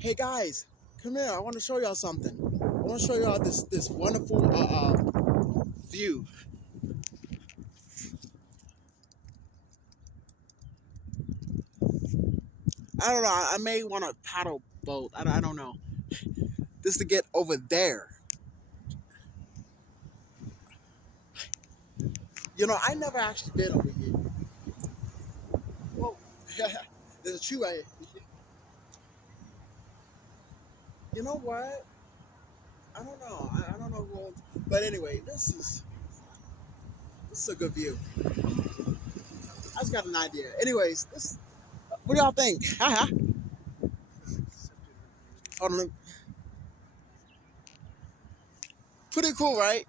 Hey guys, come here. I want to show y'all something. I want to show y'all this wonderful view. I don't know. I may want to paddle boat. I don't know. This to get over there. You know, I never actually been over here. Whoa. There's a tree right here. You know what? I don't know. I don't know who owns. But anyway, this is a good view. I just got an idea. Anyways, this. What do y'all think? Hold on. Pretty cool, right?